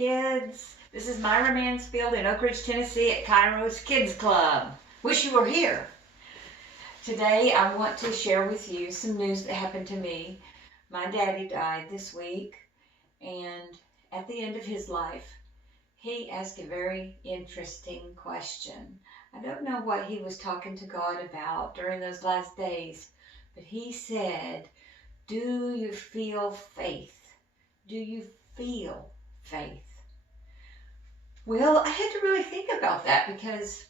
kids. This is Myra Mansfield in Oak Ridge, Tennessee at Kairos Kids Club. Wish you were here. Today I want to share with you some news that happened to me. My daddy died this week, and at the end of his life, he asked a very interesting question. I don't know what he was talking to God about during those last days, but he said, "Do you feel faith? Do you feel faith?" Well, I had to really think about that, because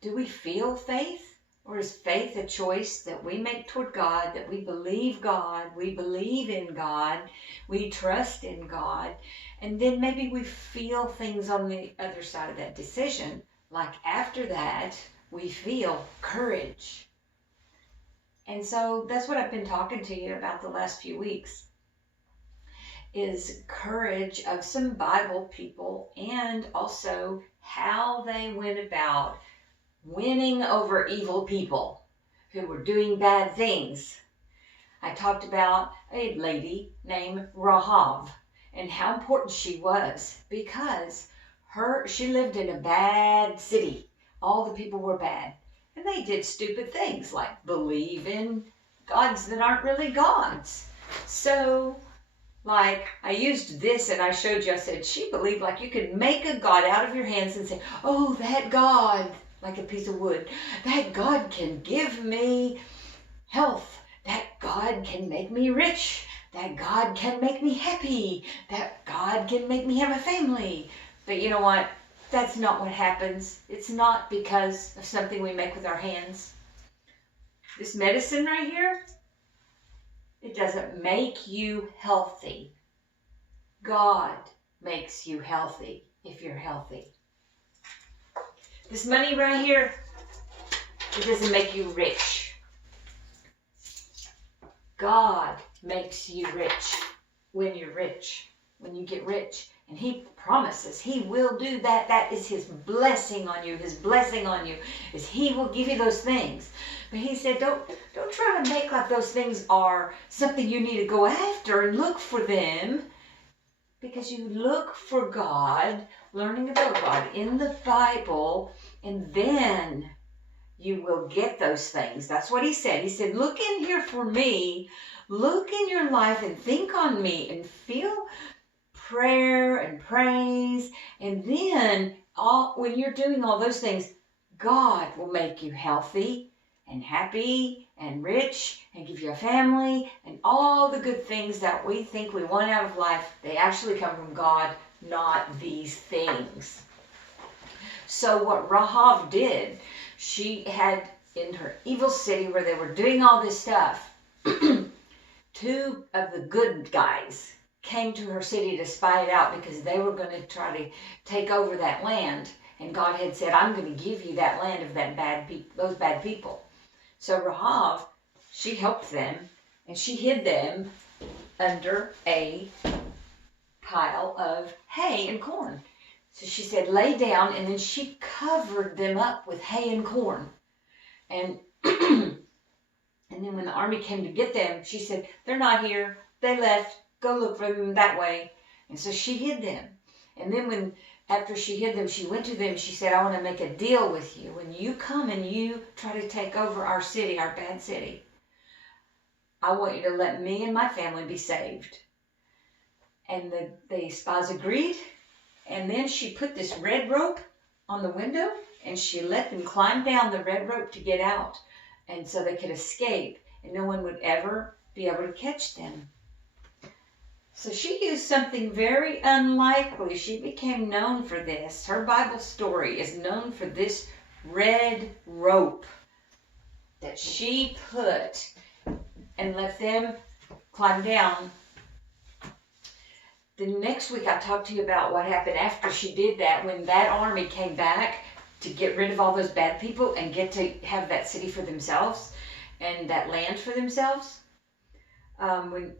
do we feel faith? Or is faith a choice that we make toward God, that we believe in God, we trust in God, and then maybe we feel things on the other side of that decision, like after that, we feel courage. And so that's what I've been talking to you about the last few weeks, is courage of some Bible people, and also how they went about winning over evil people who were doing bad things. I talked about a lady named Rahab and how important she was, because she lived in a bad city. All the people were bad, and they did stupid things like believe in gods that aren't really gods. So, like, I used this and I showed you, I said, she believed like you could make a god out of your hands and say, "Oh, that god," like a piece of wood, "that God can give me health. That God can make me rich. That God can make me happy. That God can make me have a family." But you know what? That's not what happens. It's not because of something we make with our hands. This medicine right here, it doesn't make you healthy. God makes you healthy if you're healthy. This money right here, it doesn't make you rich. God makes you rich when you're rich, when you get rich. And He promises He will do that. That is His blessing on you. His blessing on you is He will give you those things. But He said, don't try to make like those things are something you need to go after and look for them. Because you look for God, learning about God in the Bible, and then you will get those things. That's what He said. He said, look in here for me, look in your life and think on me and feel prayer and praise. And then when you're doing all those things, God will make you healthy and happy and rich and give you a family and all the good things that we think we want out of life. They actually come from God, not these things. So what Rahab did, she had in her evil city where they were doing all this stuff, two of the good guys came to her city to spy it out, because they were going to try to take over that land. And God had said, "I'm going to give you that land of those bad people." So Rahab, she helped them, and she hid them under a pile of hay and corn. So she said, "Lay down," and then she covered them up with hay and corn. And and then when the army came to get them, she said, "They're not here. They left. Go look for them that way." And so she hid them. And then after she hid them, she went to them. She said, "I want to make a deal with you. When you come and you try to take over our city, our bad city, I want you to let me and my family be saved." And the spies agreed. And then she put this red rope on the window, and she let them climb down the red rope to get out, and so they could escape, and no one would ever be able to catch them. So she used something very unlikely. She became known for this. Her Bible story is known for this red rope that she put and let them climb down. The next week I talked to you about what happened after she did that, when that army came back to get rid of all those bad people and get to have that city for themselves and that land for themselves.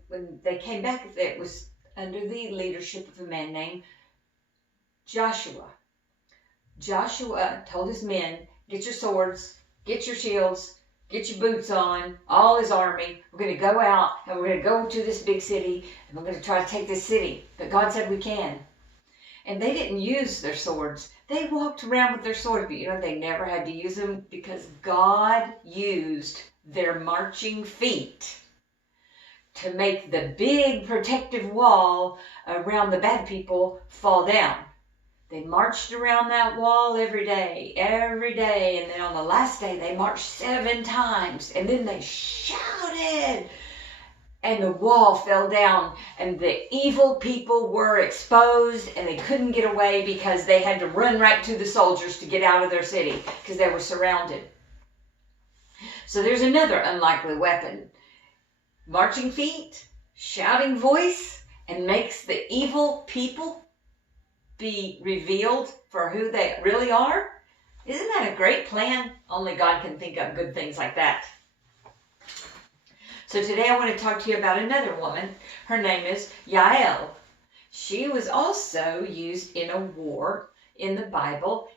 When they came back, it was under the leadership of a man named Joshua. Joshua told his men, "Get your swords, get your shields, get your boots on," all his army. "We're going to go out and we're going to go to this big city and we're going to try to take this city." But God said we can. And they didn't use their swords. They walked around with their swords, but you know, they never had to use them because God used their marching feet to make the big protective wall around the bad people fall down. They marched around that wall every day, and then on the last day they marched 7 times, and then they shouted, and the wall fell down, and the evil people were exposed, and they couldn't get away because they had to run right to the soldiers to get out of their city because they were surrounded. So there's another unlikely weapon. Marching feet, shouting voice, and makes the evil people be revealed for who they really are. Isn't that a great plan? Only God can think up good things like that. So today I want to talk to you about another woman. Her name is Jael. She was also used in a war in the Bible.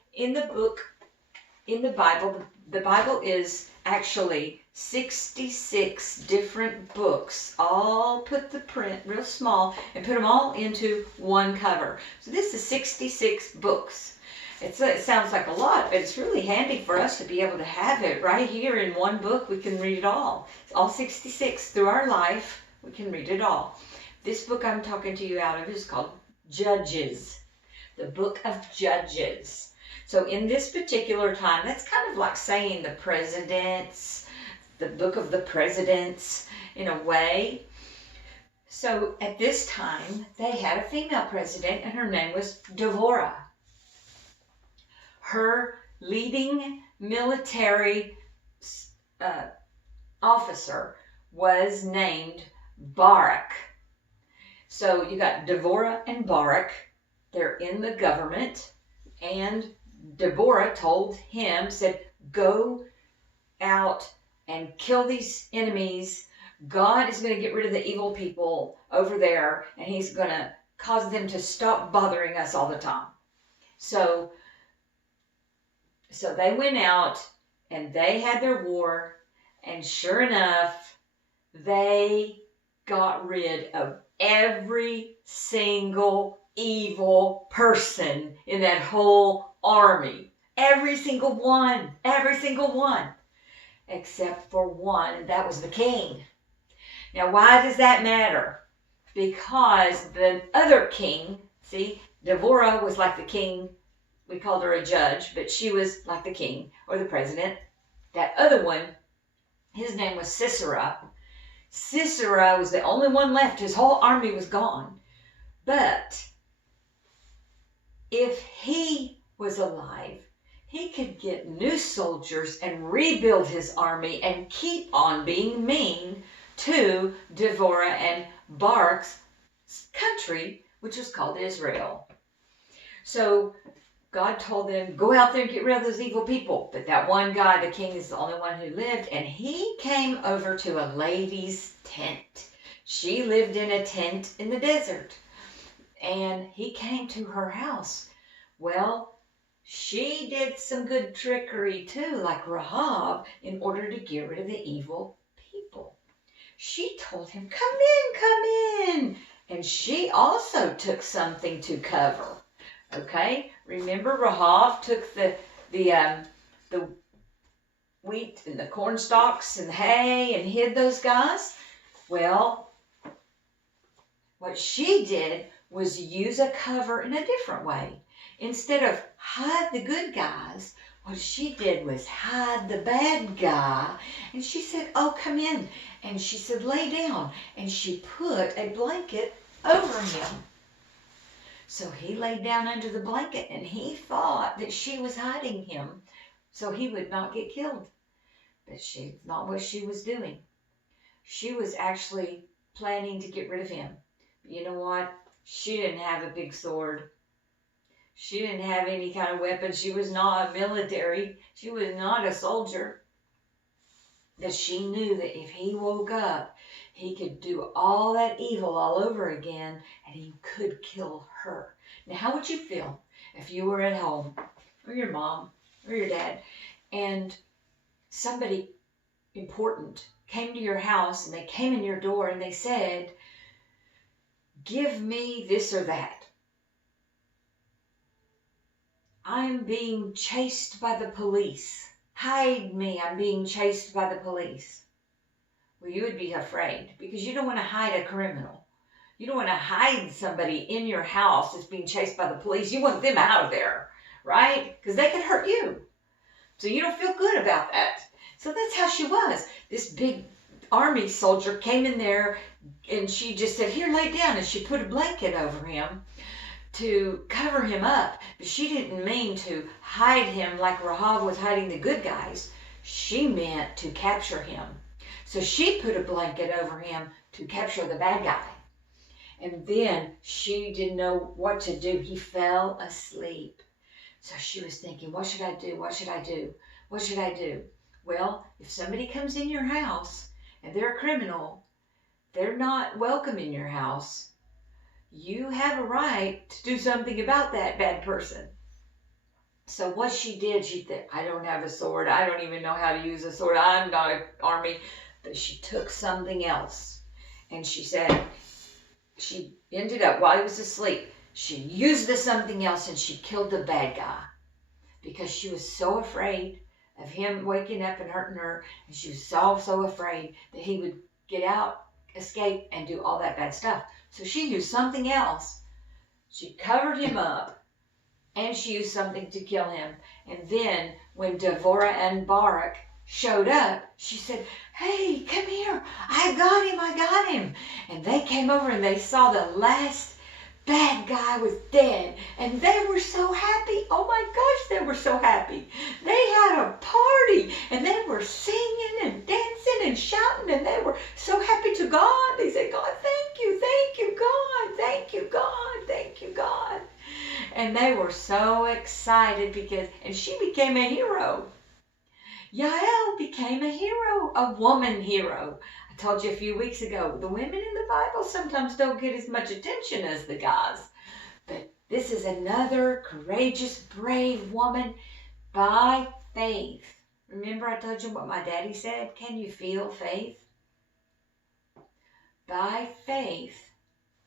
The Bible is actually 66 different books, all put the print real small and put them all into one cover. So this is 66 books. It sounds like a lot, but it's really handy for us to be able to have it right here in one book. We can read it all. It's all 66 through our life. We can read it all. This book I'm talking to you out of is called Judges, the book of Judges. So in this particular time, that's kind of like saying the presidents, the book of the presidents in a way. So at this time, they had a female president, and her name was Deborah. Her leading military officer was named Barak. So you got Deborah and Barak. They're in the government, and Deborah told him, said, go out and kill these enemies. God is going to get rid of the evil people over there, and he's going to cause them to stop bothering us all the time. So they went out and they had their war, and sure enough, they got rid of every single evil person in that whole army. Every single one, except for one, and that was the king. Now, why does that matter? Because the other king, see, Deborah was like the king. We called her a judge, but she was like the king or the president. That other one, his name was Sisera. Sisera was the only one left. His whole army was gone. But if he was alive, he could get new soldiers and rebuild his army and keep on being mean to Deborah and Barak's country, which was called Israel. So God told them, go out there and get rid of those evil people. But that one guy, the king, is the only one who lived. And he came over to a lady's tent. She lived in a tent in the desert. And he came to her house. Well, she did some good trickery too, like Rahab, in order to get rid of the evil people. She told him, come in. And she also took something to cover. Okay, remember Rahab took the wheat and the corn stalks and the hay and hid those guys? Well, what she did was use a cover in a different way. Instead of hide the good guys, what she did was hide the bad guy. And she said, oh, come in. And she said, lay down. And she put a blanket over him. So he laid down under the blanket, and he thought that she was hiding him so he would not get killed. But she's not what she was doing. She was actually planning to get rid of him. But you know what? She didn't have a big sword. She didn't have any kind of weapon. She was not military. She was not a soldier. But she knew that if he woke up, he could do all that evil all over again, and he could kill her. Now, how would you feel if you were at home, or your mom, or your dad, and somebody important came to your house, and they came in your door, and they said, give me this or that. I'm being chased by the police. Hide me, I'm being chased by the police. Well, you would be afraid because you don't want to hide a criminal. You don't want to hide somebody in your house that's being chased by the police. You want them out of there, right? Because they could hurt you. So you don't feel good about that. So that's how she was. This big army soldier came in there and she just said, here, lay down. And she put a blanket over him to cover him up. But she didn't mean to hide him like Rahab was hiding the good guys. She meant to capture him. So she put a blanket over him to capture the bad guy. And then she didn't know what to do. He fell asleep. So she was thinking, what should I do? What should I do? What should I do? Well, if somebody comes in your house and they're a criminal, they're not welcome in your house. You have a right to do something about that bad person. So what she did, she said, I don't have a sword. I don't even know how to use a sword. I'm not an army. But she took something else. And she said, she ended up, while he was asleep, she used the something else and she killed the bad guy. Because she was so afraid of him waking up and hurting her. And she was so afraid that he would get out, escape, and do all that bad stuff. So she used something else. She covered him up. And she used something to kill him. And then when Devorah and Barak showed up, she said, hey, come here. I got him. And they came over and they saw the last bad guy was dead. And they were so happy. Oh my gosh, they were so happy. They had a party and they were singing and dancing and shouting and they were so happy to God. They said, God, thank you, God. Thank you, God. Thank you, God. And they were so excited and she became a hero. Jael became a hero, a woman hero. I told you a few weeks ago, the women in the Bible sometimes don't get as much attention as the guys. But this is another courageous, brave woman by faith. Remember I told you what my daddy said? Can you feel faith? By faith,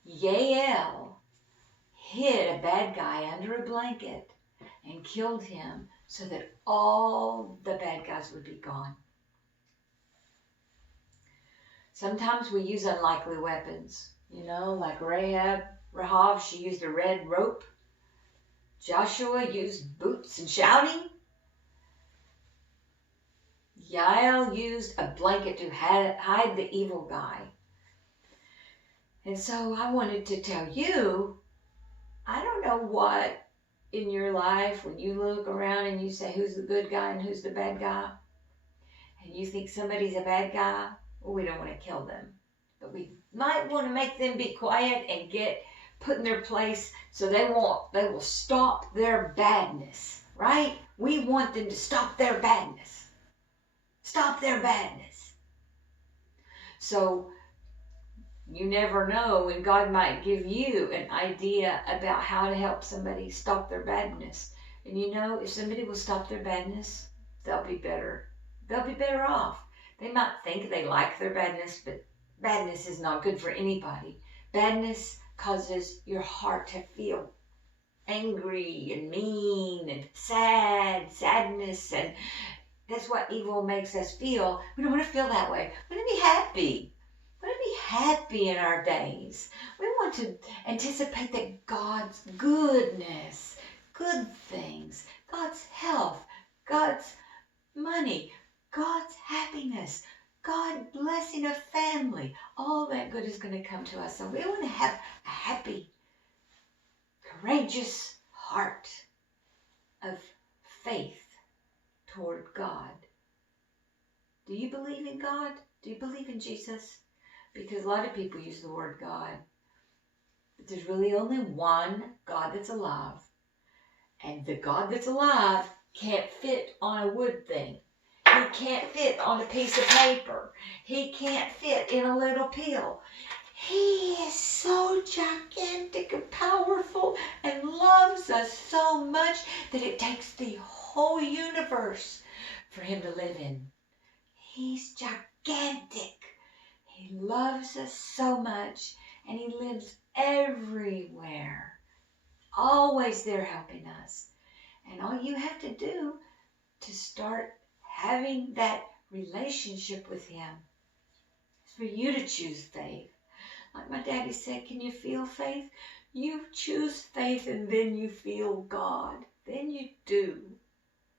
Jael hid a bad guy under a blanket and killed him so that all the bad guys would be gone. Sometimes we use unlikely weapons, like Rahab, she used a red rope. Joshua used boots and shouting. Jael used a blanket to hide the evil guy. And so I wanted to tell you, I don't know what in your life, when you look around and you say, who's the good guy and who's the bad guy? And you think somebody's a bad guy, well, we don't want to kill them. But we might want to make them be quiet and get put in their place so they will stop their badness, right? We want them to stop their badness. Stop their badness. So you never know when God might give you an idea about how to help somebody stop their badness. And if somebody will stop their badness, they'll be better. They'll be better off. They might think they like their badness, but badness is not good for anybody. Badness causes your heart to feel angry and mean and sadness, and that's what evil makes us feel. We don't want to feel that way. We want to be happy. We want to be happy in our days. We want to anticipate that God's goodness, good things, God's health, God's money, God's happiness, God blessing a family, all that good is going to come to us. So we want to have a happy, courageous heart of faith toward God. Do you believe in God? Do you believe in Jesus? Because a lot of people use the word God. But there's really only one God that's alive. And the God that's alive can't fit on a wood thing. He can't fit on a piece of paper. He can't fit in a little pill. He is so gigantic and powerful and loves us so much that it takes the whole universe for him to live in. He's gigantic. He loves us so much, and he lives everywhere, always there helping us. all you have to do to start having that relationship with Him is for you to choose faith. Like my daddy said, can you feel faith? You choose faith and then you feel God. Then you do.